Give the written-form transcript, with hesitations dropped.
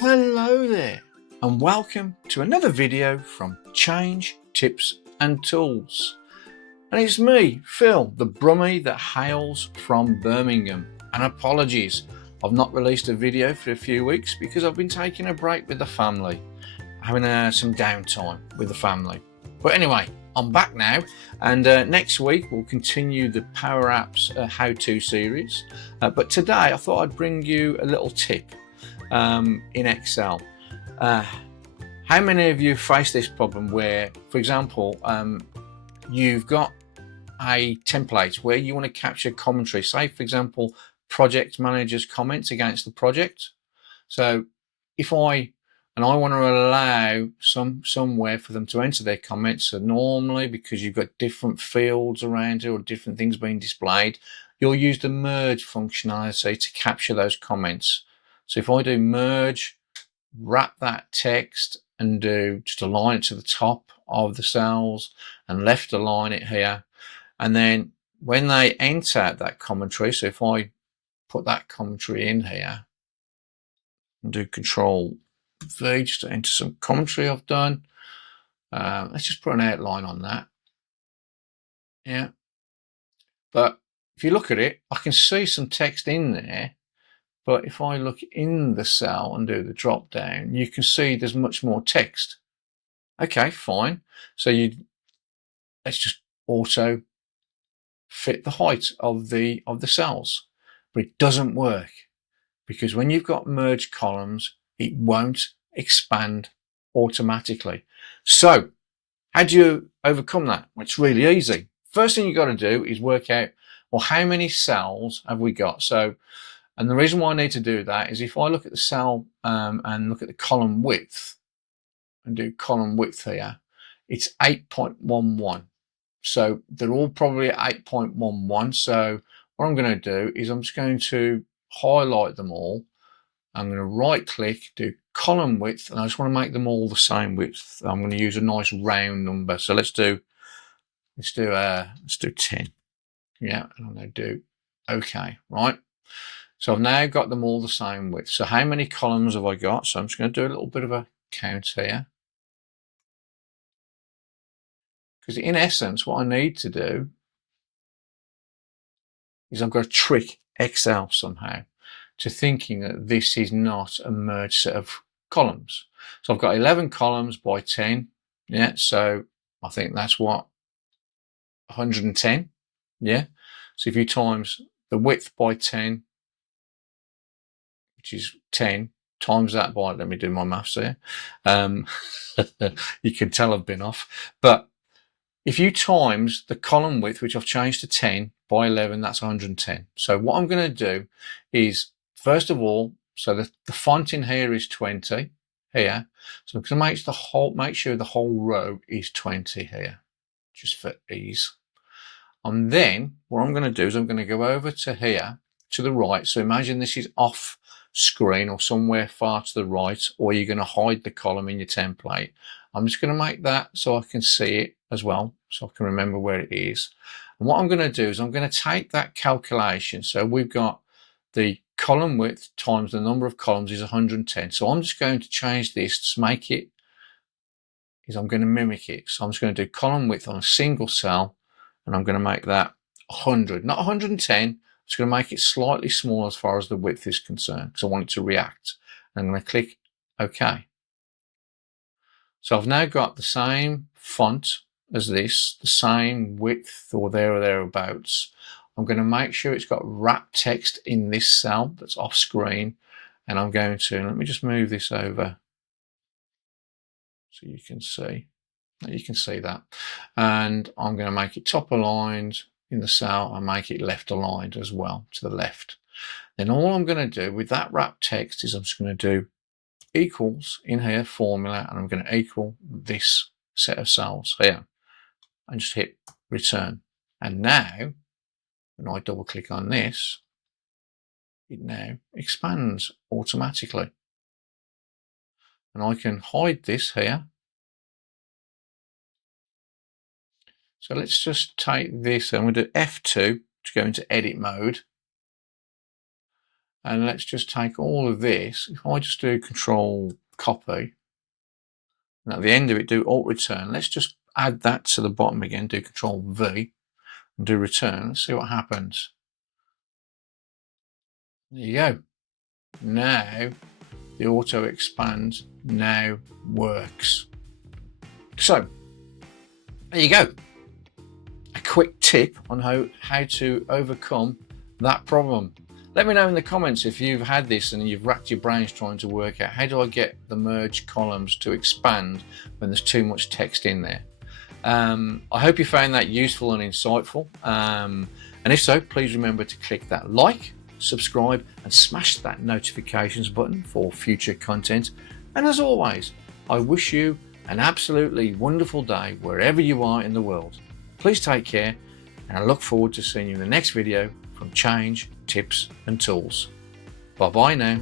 Hello there and welcome to another video from Change Tips and Tools. And it's me, Phil, the Brummie that hails from Birmingham. And apologies, I've not released a video for a few weeks because I've been taking a break with the family, having some downtime with the family. But anyway, I'm back now, and next week we'll continue the Power Apps how-to series. But today I thought I'd bring you a little tip in Excel. How many of you face this problem where, for example, you've got a template where you want to capture commentary, say for example project manager's comments against the project. So if I want to allow somewhere for them to enter their comments, so normally because you've got different fields around it or different things being displayed, you'll use the merge functionality to capture those comments. So if I do merge, wrap that text and do just align it to the top of the cells and left align it here, and then when they enter that commentary, so if I put that commentary in here and do Control V just to enter some commentary I've done, let's just put an outline on that. Yeah, but if you look at it, I can see some text in there, but if I look in the cell and do the drop down, you can see there's much more text. Okay, fine. So let's just auto fit the height of the cells, but it doesn't work because when you've got merged columns, it won't expand automatically. So how do you overcome that? Well, it's really easy. First thing you've got to do is work out, well, how many cells have we got? So, and the reason why I need to do that is if I look at the cell and look at the column width and do column width here, it's 8.11. So they're all probably at 8.11. So what I'm going to do is I'm just going to highlight them all. I'm going to right click, do column width, and I just want to make them all the same width. I'm going to use a nice round number. So let's do 10. Yeah, and I'm going to do OK, right? So I've now got them all the same width. So how many columns have I got? So I'm just going to do a little bit of a count here. Because in essence, what I need to do is I've got to trick Excel somehow to thinking that this is not a merged set of columns. So I've got 11 columns by 10. Yeah, so I think that's what, 110. Yeah, so if you times the width by 10, which is 10, times that by, let me do my maths here. You can tell I've been off. But if you times the column width, which I've changed to 10, by 11, that's 110. So what I'm going to do is, first of all, so the font in here is 20 here. So I'm going to make sure the whole row is 20 here, just for ease. And then what I'm going to do is I'm going to go over to here to the right. So imagine this is off screen or somewhere far to the right, or you're going to hide the column in your template. I'm just going to make that so I can see it as well, so I can remember where it is. And what I'm going to do is I'm going to take that calculation. So we've got the column width times the number of columns is 110. So I'm just going to change this to make it, I'm going to mimic it. So I'm just going to do column width on a single cell, and I'm going to make that 100, not 110. I'm just going to make it slightly smaller as far as the width is concerned because I want it to react. And I'm going to click OK. So I've now got the same font as this, the same width or thereabouts. I'm going to make sure it's got wrap text in this cell that's off screen, and I'm going to, let me just move this over so you can see that, and I'm going to make it top aligned in the cell and make it left aligned as well to the left. Then all I'm going to do with that wrap text is I'm just going to do equals in here formula, and I'm going to equal this set of cells here and just hit return. And now when I double click on this, it now expands automatically, and I can hide this here. So let's just take this, and we'll do F2 to go into edit mode, And let's just take all of this. If I just do Control copy, and at the end of it do Alt return, let's just add that to the bottom again, do Control V and do return. Let's see what happens. There you go. Now the auto expand now works. So there you go. A quick tip on how to overcome that problem. Let me know in the comments if you've had this and you've racked your brains trying to work out how do I get the merge columns to expand when there's too much text in there. I hope you found that useful and insightful, and if so, please remember to click that like, subscribe and smash that notifications button for future content. And as always, I wish you an absolutely wonderful day wherever you are in the world. Please take care, and I look forward to seeing you in the next video from Change, Tips and Tools. Bye bye now.